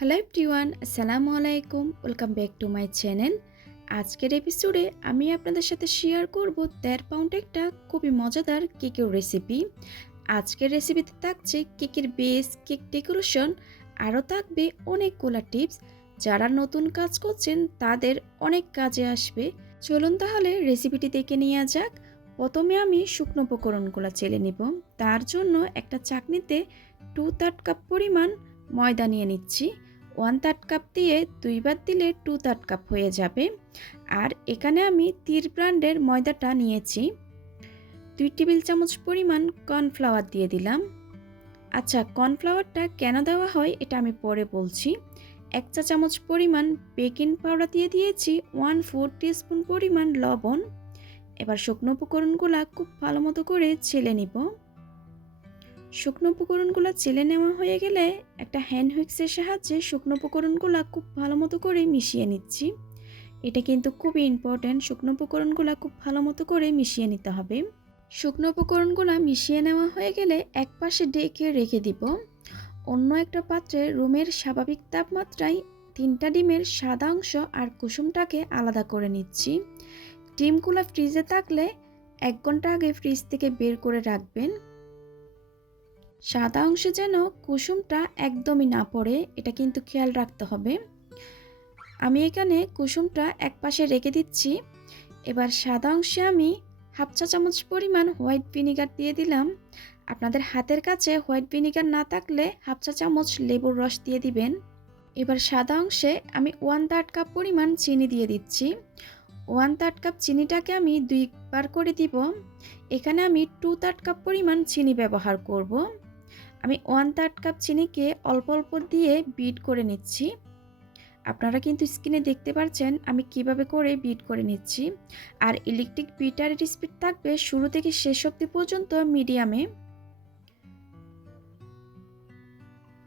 Hello everyone, আসসালামু আলাইকুম। Welcome back to my channel. আজকের এপিসোডে আমি আপনাদের সাথে শেয়ার করব ১.৫ পাউন্ড একটা খুবই মজাদার কেকের রেসিপি। আজকের রেসিপিতে থাকছে কেকের বেস, কেক ডেকোরেশন, আরও থাকবে অনেকগুলো টিপস যারা নতুন কাজ করছেন তাদের অনেক কাজে আসবে। চলুন তাহলে রেসিপিটি দেখে নেওয়া যাক। প্রথমে আমি শুকনো উপকরণগুলো চেলে নিব। তার জন্য একটা চাকনিতে 2/3 কাপ পরিমাণ ময়দা নিয়ে নিচ্ছি। 1/3 কাপ দিয়ে 2 বার দিলে 2/3 কাপ হয়ে যাবে। আর এখানে আমি তীর ব্র্যান্ডের ময়দাটা নিয়েছি। 2 টেবিল চামচ পরিমাণ কর্নফ্লাওয়ার দিয়ে দিলাম। আচ্ছা, কর্নফ্লাওয়ারটা কেন দেওয়া হয় এটা আমি পরে বলছি। 1 চা চামচ পরিমাণ বেকিং পাউডার দিয়ে দিয়েছি, 1/4 টিস্পুন পরিমাণ লবণ। এবার শুকনো উপকরণগুলো খুব ভালো মতো করে ছেলে নিব। শুকনো উপকরণগুলো চেলে নেওয়া হয়ে গেলে একটা হ্যান্ড হুইক্সের সাহায্যে শুকনো উপকরণগুলো খুব ভালো মতো করে মিশিয়ে নিচ্ছি। এটা কিন্তু খুবই ইম্পর্ট্যান্ট, শুকনো উপকরণগুলো খুব ভালো মতো করে মিশিয়ে নিতে হবে। শুকনো উপকরণগুলো মিশিয়ে নেওয়া হয়ে গেলে এক পাশে ঢেকে রেখে দিব। অন্য একটা পাত্রে রুমের স্বাভাবিক তাপমাত্রায় 3টা ডিমের সাদা অংশ আর কুসুমটাকে আলাদা করে নিচ্ছি। ডিমগুলো ফ্রিজে থাকলে 1 ঘন্টা আগে ফ্রিজ থেকে বের করে রাখবেন। সাদা অংশে যেন কুসুমটা একদমই না পড়ে, এটা কিন্তু খেয়াল রাখতে হবে। আমি এখানে কুসুমটা এক পাশে রেখে দিচ্ছি। এবার সাদা অংশে আমি 1/2 চা চামচ পরিমাণ হোয়াইট ভিনিগার দিয়ে দিলাম। আপনাদের হাতের কাছে হোয়াইট ভিনিগার না থাকলে 1/2 চা চামচ লেবুর রস দিয়ে দিবেন। এবার সাদা অংশে আমি 1/3 কাপ পরিমাণ চিনি দিয়ে দিচ্ছি। 1/3 কাপ চিনিটাকে আমি 2 বার করে দিব। এখানে আমি 2/3 কাপ পরিমাণ চিনি ব্যবহার করব। আমি 1/3 কাপ চিনিকে অল্প অল্প দিয়ে বিট করে নিচ্ছি। আপনারা কিন্তু স্ক্রিনে দেখতে পাচ্ছেন আমি কিভাবে করে বিট করে নিচ্ছি। আর ইলেকট্রিক বিটারের স্পিড থাকবে শুরু থেকে শেষ অবধি পর্যন্ত মিডিয়ামে।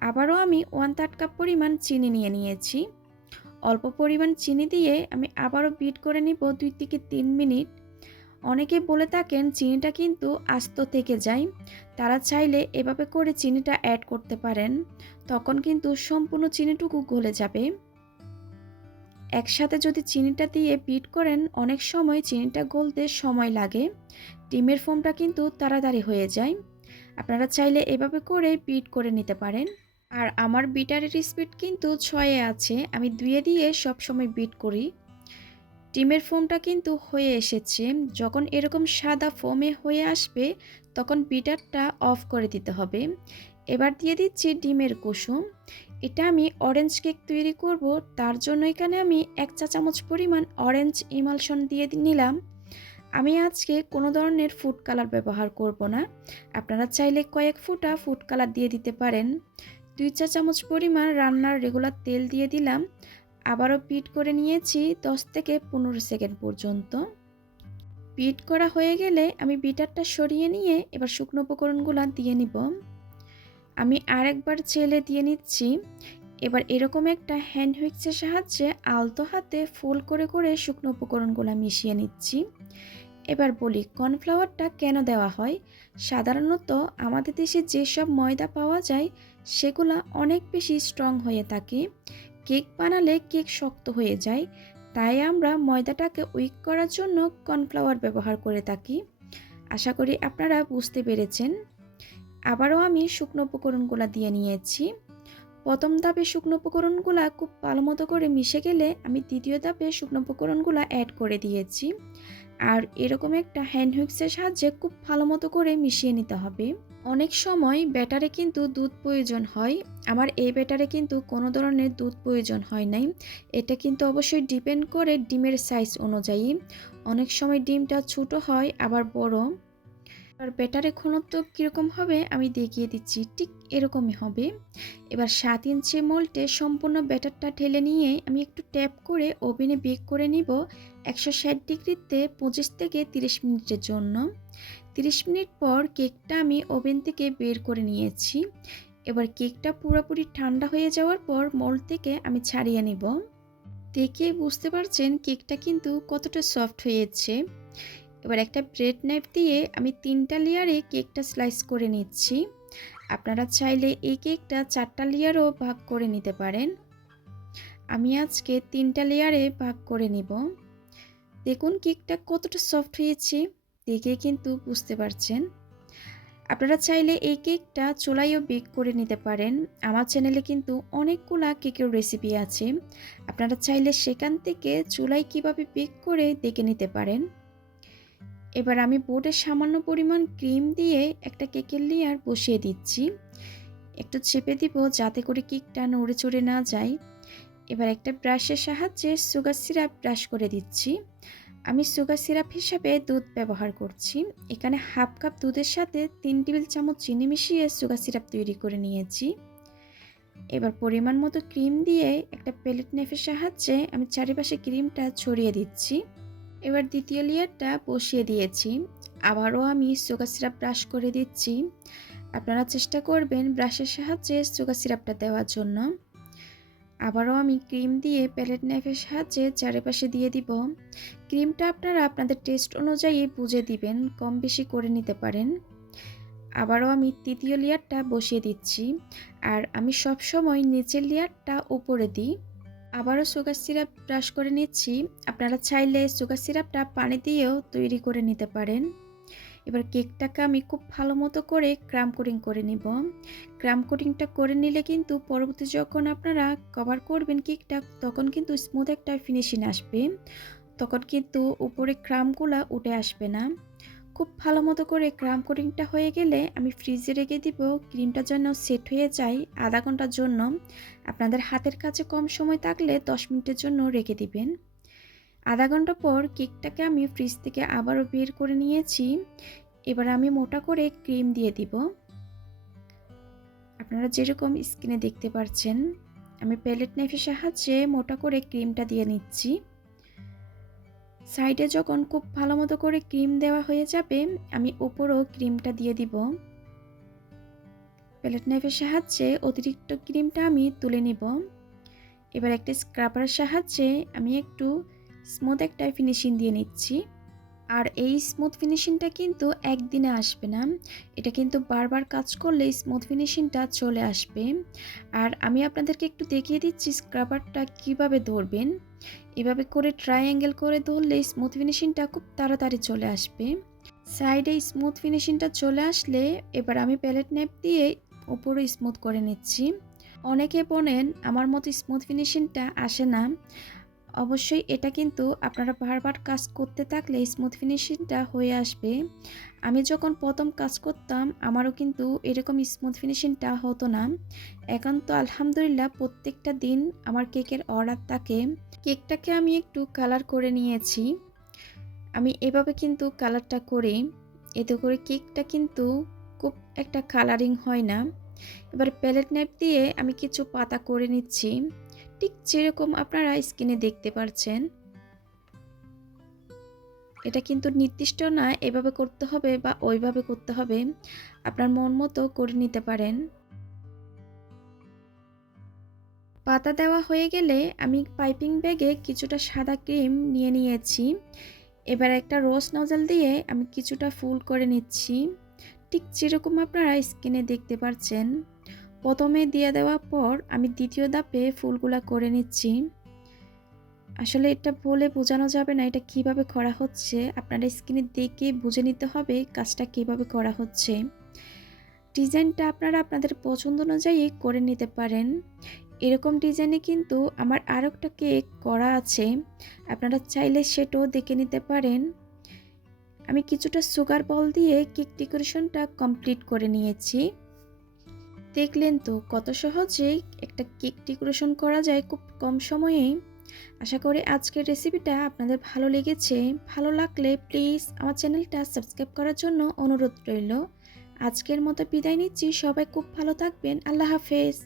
আবারও আমি 1/3 কাপ পরিমাণ চিনি নিয়ে নিয়েছি। অল্প পরিমাণ চিনি দিয়ে আমি আবারও বিট করে নিব 2 থেকে 3 মিনিট। অনেকে বলে থাকেন চিনিটা কিন্তু আস্ত থেকে যায়, তারা চাইলে এভাবে করে চিনিটা অ্যাড করতে পারেন, তখন কিন্তু সম্পূর্ণ চিনিটুকু গলে যাবে। একসাথে যদি চিনিটা দিয়ে বিট করেন অনেক সময় চিনিটা গলতে সময় লাগে, ডিমের ফোমটা কিন্তু তাড়াতাড়ি হয়ে যায়। আপনারা চাইলে এভাবে করে বিট করে নিতে পারেন। আর আমার বিটারের স্পিড কিন্তু 6-এ আছে, আমি 2-এ দিয়ে সবসময় বিট করি। ডিমের ফোমটা কিন্তু হয়ে এসেছে। যখন এরকম সাদা ফোমে হয়ে আসবে তখন বিটারটা অফ করে দিতে হবে। এবার দিয়ে দিচ্ছি ডিমের কুসুম। এটা আমি অরেঞ্জ কেক তৈরি করব, তার জন্য এখানে আমি 1 চা চামচ পরিমাণ অরেঞ্জ ইমালশন দিয়ে নিলাম। আমি আজকে কোনো ধরনের ফুড কালার ব্যবহার করব না, আপনারা চাইলে কয়েক ফোঁটা ফুড কালার দিয়ে দিতে পারেন। 2 চা চামচ পরিমাণ রান্নার রেগুলার তেল দিয়ে দিলাম। আবারও বিট করে নিয়েছি 10 থেকে 15 সেকেন্ড পর্যন্ত। বিট করা হয়ে গেলে আমি বিটারটা সরিয়ে নিয়ে এবার শুকনো উপকরণগুলো দিয়ে নিব। আমি আরেকবার চেলে দিয়ে নিচ্ছি। এবার এরকম একটা হ্যান্ড হুইক্সের সাহায্যে আলতো হাতে ফোল্ড করে করে শুকনো উপকরণগুলো মিশিয়ে নিচ্ছি। এবার বলি কর্নফ্লাওয়ারটা কেন দেওয়া হয়। সাধারণত আমাদের দেশে যেসব ময়দা পাওয়া যায় সেগুলো অনেক বেশি স্ট্রং হয়ে থাকে, কেক বানালে কেক শক্ত হয়ে যায়, তাই আমরা ময়দাটাকে উইক করার জন্য কর্নফ্লাওয়ার ব্যবহার করে থাকি। আশা করি আপনারা বুঝতে পেরেছেন। আবারও আমি শুকনো উপকরণগুলো দিয়ে নিয়েছি। প্রথম ধাপে শুকনো উপকরণগুলো খুব ভালো মতো করে মিশে গেলে আমি দ্বিতীয় ধাপে শুকনো উপকরণগুলো অ্যাড করে দিয়েছি। আর এরকম একটা হ্যান্ড হুইক্সের সাহায্যে খুব ভালো মতো করে মিশিয়ে নিতে হবে। অনেক সময় ব্যাটারে কিন্তু দুধ প্রয়োজন হয়, আমার এই ব্যাটারে কিন্তু কোনো ধরনের দুধ প্রয়োজন হয় নাই। এটা কিন্তু অবশ্যই ডিপেন্ড করে ডিমের সাইজ অনুযায়ী, অনেক সময় ডিমটা ছোট হয় আবার বড়। আর ব্যাটারের ঘনত্ব কীরকম হবে আমি দেখিয়ে দিচ্ছি, ঠিক এরকমই হবে। এবার 7 ইঞ্চি মোল্ডে সম্পূর্ণ ব্যাটারটা ঢেলে নিয়ে আমি একটু ট্যাপ করে ওভেনে বেক করে নিব 160 ডিগ্রিতে 25 থেকে 30 মিনিটের জন্য। 30 মিনিট পর কেকটা আমি ওভেন থেকে বের করে নিয়েছি। এবার কেকটা পুরোপুরি ঠান্ডা হয়ে যাওয়ার পর মোল্ড থেকে আমি ছাড়িয়ে নিব। দেখে বুঝতে পারছেন কেকটা কিন্তু কতটা সফট হয়েছে। এবার একটা ব্রেড নাইফ দিয়ে আমি 3টা লেয়ারে কেকটা স্লাইস করে নিচ্ছি। আপনারা চাইলে এই কেকটা 4টা লেয়ারও ভাগ করে নিতে পারেন। আমি আজকে 3টা লেয়ারে ভাগ করে নিব। দেখুন কেকটা কতটা সফট হয়েছে, দেখে কিন্তু বুঝতে পারছেন। আপনারা চাইলে এই কেকটা চুলায়ও বেক করে নিতে পারেন। আমার চ্যানেলে কিন্তু অনেকগুলা কেকের রেসিপি আছে। আপনারা চাইলে সেখান থেকে চুলায় কিভাবে বেক করে দেখে নিতে পারেন। এবার আমি বোর্ডে সামান্য পরিমাণ ক্রিম দিয়ে একটা কেকের লেয়ার বসিয়ে দিচ্ছি। একটু চেপে দিব যাতে করে কেকটা নড়ে চড়ে না যায়। এবার একটা ব্রাশের সাহায্যে সুগার সিরাপ ব্রাশ করে দিচ্ছি। আমি সুগার সিরাপ হিসাবে দুধ ব্যবহার করছি। এখানে হাফ কাপ দুধের সাথে 3 টেবিল চামচ চিনি মিশিয়ে সুগার সিরাপ তৈরি করে নিয়েছি। এবার পরিমাণ মতো ক্রিম দিয়ে একটা প্যালেট নাইফের সাহায্যে আমি চারিপাশে ক্রিমটা ছড়িয়ে দিচ্ছি। এবার দ্বিতীয় লেয়ারটা বসিয়ে দিয়েছি। আবারও আমি সুগার সিরাপ ব্রাশ করে দিচ্ছি। আপনারা চেষ্টা করবেন ব্রাশের সাহায্যে সুগার সিরাপটা দেওয়ার জন্য। আবারও আমি ক্রিম দিয়ে প্যালেট নাইফের সাহায্যে চারিপাশে দিয়ে দিব। ক্রিমটা আপনারা আপনাদের টেস্ট অনুযায়ী বুঝে দিবেন, কম বেশি করে নিতে পারেন। আবারও আমি তৃতীয় লেয়ারটা বসিয়ে দিচ্ছি, আর আমি সব সময় নিচের লেয়ারটা উপরে দিই। আবারও সুগার সিরাপ ব্রাশ করে নিচ্ছি। আপনারা চাইলে সুগার সিরাপটা পানি দিয়েও তৈরি করে নিতে পারেন। এবার কেকটাকে আমি খুব ভালো মতো করে ক্রাম কোটিং করে নিব। ক্রাম কোটিংটা করে নিলে কিন্তু পরবর্তী যখন আপনারা কভার করবেন কেকটা, তখন কিন্তু স্মুথ একটা ফিনিশিং আসবে। তখন কিন্তু উপরে ক্রামগুলো উঠে আসবে না। খুব ভালো মতো করে ক্রাম কোটিংটা হয়ে গেলে আমি ফ্রিজে রেখে দিব। ক্রিমটা যেন সেট হয়ে যায় আধা ঘন্টার জন্য। আপনাদের হাতের কাছে কম সময় থাকলে 10 মিনিটের জন্য রেখে দিবেন। আধা ঘন্টা পর কেকটাকে আমি ফ্রিজ থেকে আবারও বের করে নিয়েছি। এবার আমি মোটা করে ক্রিম দিয়ে দিব। আপনারা যেরকম স্ক্রিনে দেখতে পাচ্ছেন, আমি প্যালেট নাইফের সাহায্যে মোটা করে ক্রিমটা দিয়ে নিচ্ছি। সাইডে যখন খুব ভালো মতো করে ক্রিম দেওয়া হয়ে যাবে, আমি উপরও ক্রিমটা দিয়ে দিব। প্যালেট নাইফের সাহায্যে অতিরিক্ত ক্রিমটা আমি তুলে নিব। এবার একটা স্ক্রাবারের সাহায্যে আমি একটু স্মুথ একটা ফিনিশিং দিয়ে নিচ্ছি। আর এই স্মুথ ফিনিশিংটা কিন্তু একদিনে আসবে না, এটা কিন্তু বারবার কাজ করলে স্মুথ ফিনিশিংটা চলে আসবে। আর আমি আপনাদেরকে একটু দেখিয়ে দিচ্ছি স্ক্রাবারটা কিভাবে ধরবেন। এভাবে করে ট্রায়াঙ্গেল করে ধরলে স্মুথ ফিনিশিংটা খুব তাড়াতাড়ি চলে আসবে। সাইডে স্মুথ ফিনিশিংটা চলে আসলে এবার আমি প্যালেট নাইফ দিয়ে উপরে স্মুথ করে নিচ্ছি। অনেকে বলেন আমার মতো স্মুথ ফিনিশিংটা আসে না। অবশ্যই এটা কিন্তু আপনারা বারবার কাজ করতে থাকলে স্মুথ ফিনিশিংটা হয়ে আসবে। আমি যখন প্রথম কাজ করতাম আমারও কিন্তু এরকম স্মুথ ফিনিশিংটা হতো না। এখন তো আলহামদুলিল্লাহ প্রত্যেকটা দিন আমার কেকের অর্ডার থাকে। কেকটাকে আমি একটু কালার করে নিয়েছি। আমি এভাবে কিন্তু কালারটা করি, এতে করে কেকটা কিন্তু খুব একটা কালারিং হয় না। এবার প্যালেট নাইফ দিয়ে আমি কিছু পাতা করে নিচ্ছি, ঠিক যেরকম আপনারা স্ক্রিনে দেখতে পাচ্ছেন। এটা কিন্তু নির্দিষ্ট না এভাবে করতে হবে বা ওইভাবে করতে হবে, আপনার মন মতো করে নিতে পারেন। পাতা দেওয়া হয়ে গেলে আমি পাইপিং ব্যাগে কিছুটা সাদা ক্রিম নিয়ে নিয়েছি। এবার একটা রোজ নজল দিয়ে আমি কিছুটা ফুল করে নিচ্ছি, ঠিক যেরকম আপনারা স্ক্রিনে দেখতে পাচ্ছেন। প্রথমে দিয়ে দেওয়ার পর আমি দ্বিতীয় ধাপে ফুলগুলা করে নিচ্ছি। আসলে এটা বলে বোঝানো যাবে না এটা কিভাবে করা হচ্ছে, আপনারা স্ক্রিনে দেখে বুঝে নিতে হবে কাজটা কিভাবে করা হচ্ছে। ডিজাইনটা আপনারা আপনাদের পছন্দ অনুযায়ী করে নিতে পারেন। এরকম ডিজাইনে কিন্তু আমার আরও একটা কেক করা আছে, আপনারা চাইলে সেটাও দেখে নিতে পারেন। আমি কিছুটা সুগার বল দিয়ে কেক ডেকোরেশনটা কমপ্লিট করে নিয়েছি। দেখলেন তো কত সহজেই একটা কেক ডেকোরেশন করা যায় খুব কম সময়েই। আশা করি আজকের রেসিপিটা আপনাদের ভালো লেগেছে। ভালো লাগলে প্লিজ আমার চ্যানেলটা সাবস্ক্রাইব করার জন্য অনুরোধ রইল। আজকের মতো বিদায় নিচ্ছি, সবাই খুব ভালো থাকবেন। আল্লাহ হাফেজ।